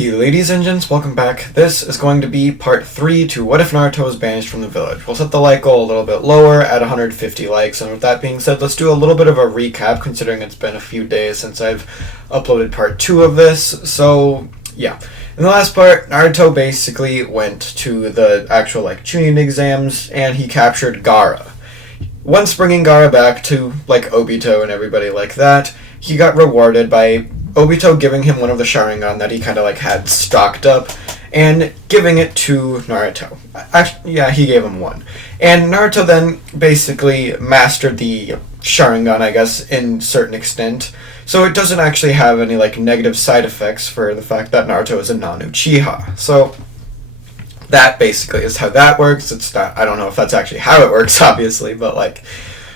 Hey ladies and gents, welcome back. This is going to be part 3 to What If Naruto was Banished from the Village. We'll set the like goal a little bit lower at 150 likes, and with that being said, let's do a little bit of a recap considering it's been a few days since I've uploaded part 2 of this. So, yeah. In the last part, Naruto basically went to the actual Chunin exams and he captured Gaara. Once bringing Gaara back to Obito and everybody like that, he got rewarded by Obito giving him one of the Sharingan that he kind of had stocked up and giving it to Naruto. Actually, yeah, he gave him one. And Naruto then basically mastered the Sharingan, I guess, in certain extent. So it doesn't actually have any negative side effects for the fact that Naruto is a non-Uchiha. So that basically is how that works. It's not, I don't know if that's actually how it works, obviously, but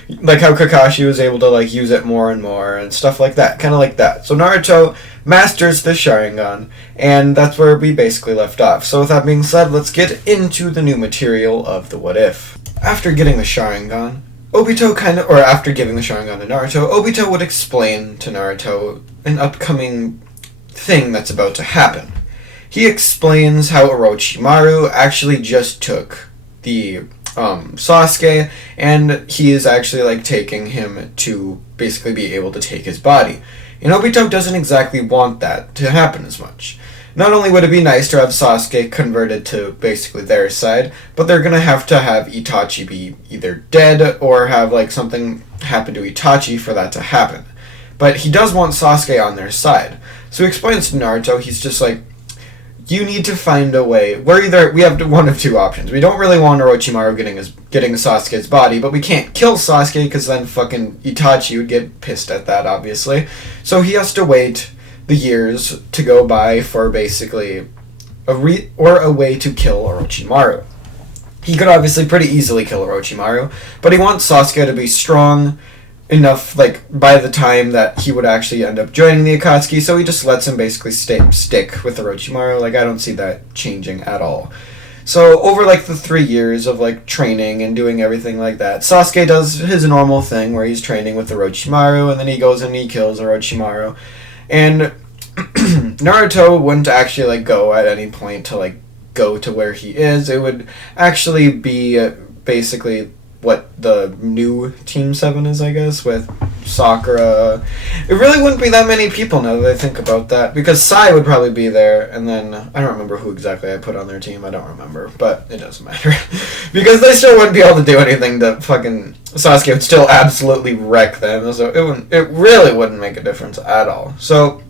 how Kakashi was able to use it more and more and stuff like that, kind of like that. So Naruto masters the Sharingan, and that's where we basically left off. So with that being said, let's get into the new material of the What If. After getting the Sharingan, after giving the Sharingan to Naruto, Obito would explain to Naruto an upcoming thing that's about to happen. He explains how Orochimaru actually just took the Sasuke, and he is actually taking him to basically be able to take his body. And Obito doesn't exactly want that to happen as much. Not only would it be nice to have Sasuke converted to basically their side, but they're gonna have to have Itachi be either dead or have something happen to Itachi for that to happen. But he does want Sasuke on their side. So he explains to Naruto, he's just you need to find a way. We have one of two options. We don't really want Orochimaru getting Sasuke's body, but we can't kill Sasuke because then fucking Itachi would get pissed at that, obviously. So he has to wait the years to go by for basically a way to kill Orochimaru. He could obviously pretty easily kill Orochimaru, but he wants Sasuke to be strong enough, by the time that he would actually end up joining the Akatsuki, so he just lets him basically stick with Orochimaru. I don't see that changing at all. So, over, the 3 years of, training and doing everything like that, Sasuke does his normal thing where he's training with Orochimaru, and then he goes and he kills Orochimaru. And Naruto wouldn't actually, go at any point to, go to where he is. It would actually be, basically what the new Team 7 is, I guess, with Sakura. It really wouldn't be that many people now that I think about that, because Sai would probably be there, and then, I don't remember who exactly I put on their team, I don't remember, but it doesn't matter. Because they still wouldn't be able to do anything to fucking... Sasuke would still absolutely wreck them, so it really wouldn't make a difference at all. So,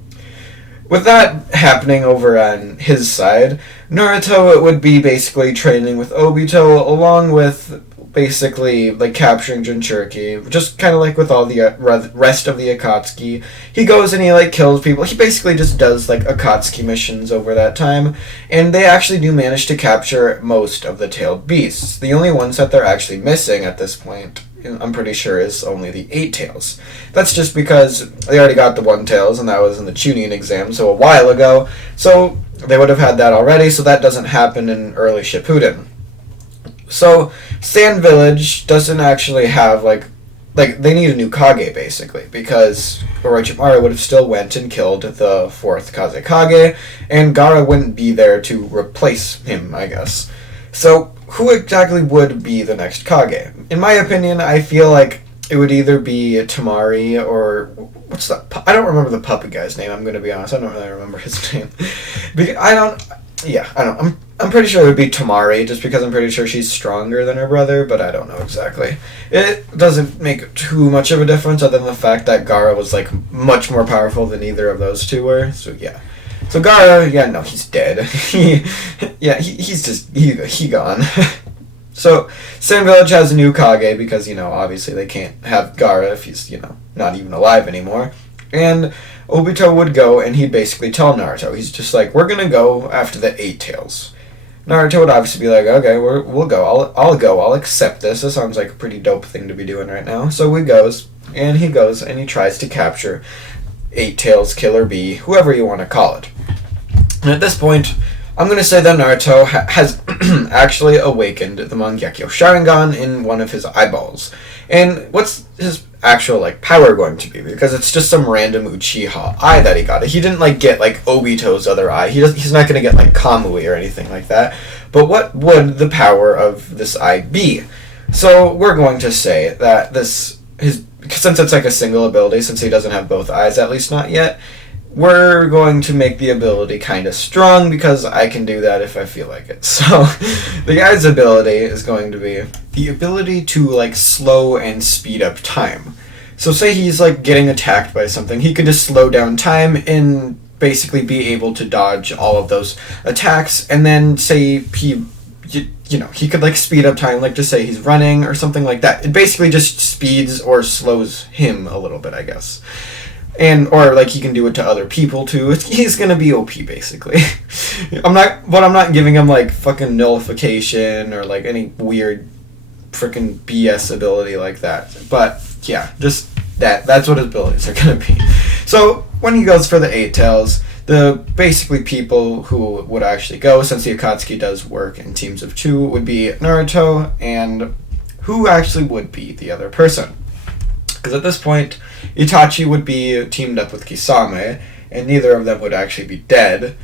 with that happening over on his side, Naruto would be basically training with Obito, along with basically capturing Jinchuriki, just kind of with all the rest of the Akatsuki. He goes and he kills people. He basically just does Akatsuki missions over that time, and they actually do manage to capture most of the tailed beasts. The only ones that they're actually missing at this point, I'm pretty sure, is only the 8 tails. That's just because they already got the 1 tails, and that was in the Chunin exam, so a while ago, so they would have had that already, so that doesn't happen in early Shippuden. So, Sand Village doesn't actually have, they need a new Kage, basically, because Orochimaru would have still went and killed the 4th Kazekage, and Gaara wouldn't be there to replace him, I guess. So, who exactly would be the next Kage? In my opinion, I feel it would either be Tamari or... What's that? I don't remember the puppy guy's name, I'm going to be honest. I don't really remember his name. I'm pretty sure it would be Tamari, just because I'm pretty sure she's stronger than her brother, but I don't know exactly. It doesn't make too much of a difference, other than the fact that Gaara was, much more powerful than either of those two were, so yeah. So Gaara, yeah, no, he's dead. He gone. So, Sand Village has a new Kage, because, obviously they can't have Gaara if he's, not even alive anymore. And Obito would go, and he'd basically tell Naruto, he's just we're gonna go after the 8 tails. Naruto would obviously be okay, we'll go, I'll accept this, sounds like a pretty dope thing to be doing right now. So he goes, and he tries to capture 8 tails, Killer Bee, whoever you want to call it. And at this point, I'm going to say that Naruto has actually awakened the Mangekyo Sharingan in one of his eyeballs. And what's his actual like power going to be, because it's just some random Uchiha eye that he got. He didn't like get like Obito's other eye. He's not going to get like Kamui or anything like that. But what would the power of this eye be? So we're going to say that since it's like a single ability, since he doesn't have both eyes, at least not yet, we're going to make the ability kind of strong, because I can do that if I feel like it. So the guy's ability is going to be the ability to like slow and speed up time. So say he's like getting attacked by something, he could just slow down time and basically be able to dodge all of those attacks, and then say he could like speed up time, like just say he's running or something like that. It basically just speeds or slows him a little bit, I guess. Or like he can do it to other people too. He's gonna be OP basically. I'm not giving him like fucking nullification or like any weird freaking BS ability like that. But yeah, just that's what his abilities are gonna be. So when he goes for the 8 tails, the basically people who would actually go, since the Akatsuki does work in teams of 2, would be Naruto, and who actually would be the other person? Because at this point, Itachi would be teamed up with Kisame, and neither of them would actually be dead.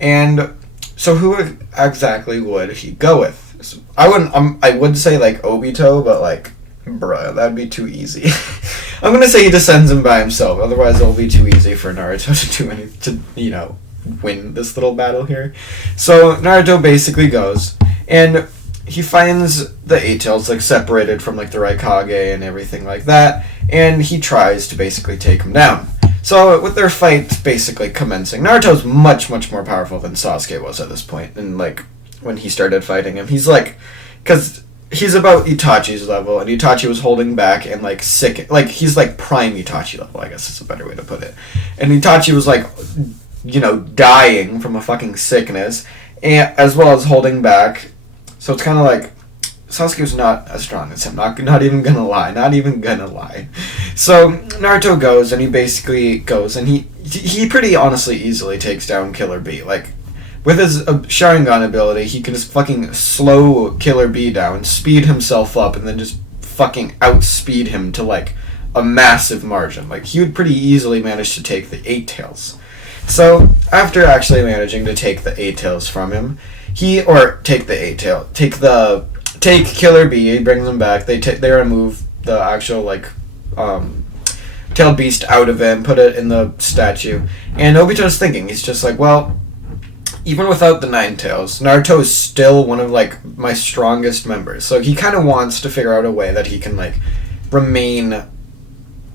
And so who exactly would he go with? So I would say like Obito, but like, bruh, that'd be too easy. I'm gonna say he just sends him by himself, otherwise it'll be too easy for Naruto to win this little battle here. So Naruto basically goes, and he finds the 8 tails like separated from like the Raikage and everything like that, and he tries to basically take him down. So with their fight basically commencing, Naruto's much more powerful than Sasuke was at this point, and like when he started fighting him, he's like, because he's about Itachi's level, and Itachi was holding back and like sick, like he's like prime Itachi level, I guess is a better way to put it. And Itachi was like, dying from a fucking sickness, and as well as holding back. So it's kind of like Sasuke's not as strong as him. Not even gonna lie. So Naruto goes, and he basically goes, and he pretty honestly easily takes down Killer Bee. Like, with his Sharingan ability, he can just fucking slow Killer Bee down, speed himself up, and then just fucking outspeed him to like a massive margin. Like, he would pretty easily manage to take the 8 tails. So after actually managing to take the 8 tails from him, take Killer Bee, he brings him back, they remove the actual like tailed beast out of him, put it in the statue, and Obito's thinking, he's just like, well, even without the 9 tails, Naruto is still one of like my strongest members, so he kind of wants to figure out a way that he can like remain,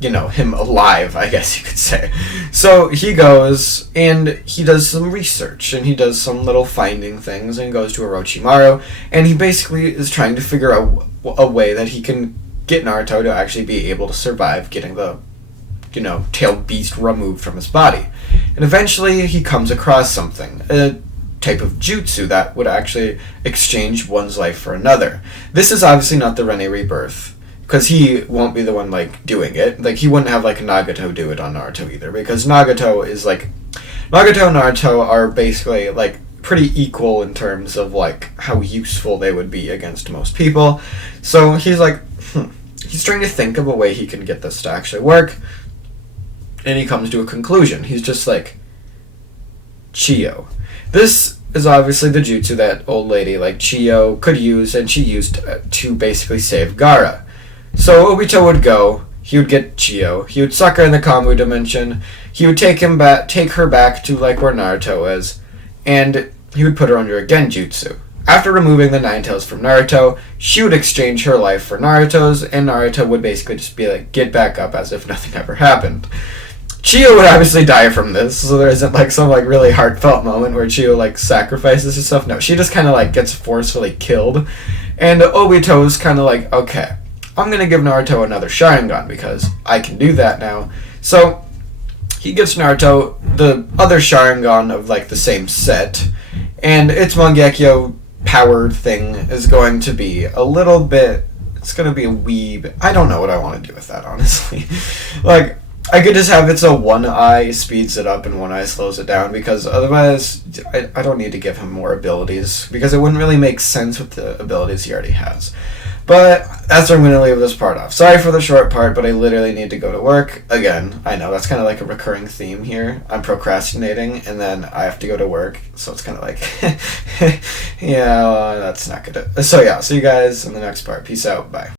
him alive, I guess you could say. So he goes and he does some research, and he does some little finding things, and goes to Orochimaru, and he basically is trying to figure out a way that he can get Naruto to actually be able to survive getting the, tailed beast removed from his body. And eventually he comes across something, a type of jutsu that would actually exchange one's life for another. This is obviously not the Rene Rebirth, because he won't be the one like doing it. Like, he wouldn't have like Nagato do it on Naruto either, because Nagato and Naruto are basically like pretty equal in terms of like how useful they would be against most people. So he's like, he's trying to think of a way he can get this to actually work, and he comes to a conclusion. He's just like, Chiyo. This is obviously the jutsu that old lady like Chiyo could use, and she used to basically save Gaara. So Obito would go, he would get Chiyo, he would suck her in the Kamui dimension, he would take her back to like where Naruto is, and he would put her under a Genjutsu. After removing the 9 tails from Naruto, she would exchange her life for Naruto's, and Naruto would basically just be like, get back up as if nothing ever happened. Chiyo would obviously die from this, so there isn't like some like really heartfelt moment where Chiyo like sacrifices herself. No, she just kind of like gets forcefully killed, and Obito's kind of like, okay, I'm going to give Naruto another Sharingan because I can do that now. So he gives Naruto the other Sharingan of like the same set, and its Mangekyo power thing is going to be a little bit, it's going to be a wee bit, I don't know what I want to do with that, honestly. Like, I could just have it's a one eye speeds it up and one eye slows it down, because otherwise I don't need to give him more abilities, because it wouldn't really make sense with the abilities he already has. But that's where I'm going to leave this part off. Sorry for the short part, but I literally need to go to work. Again, I know that's kind of like a recurring theme here. I'm procrastinating, and then I have to go to work. So it's kind of like, yeah, well, that's not good. So yeah, see you guys in the next part. Peace out. Bye.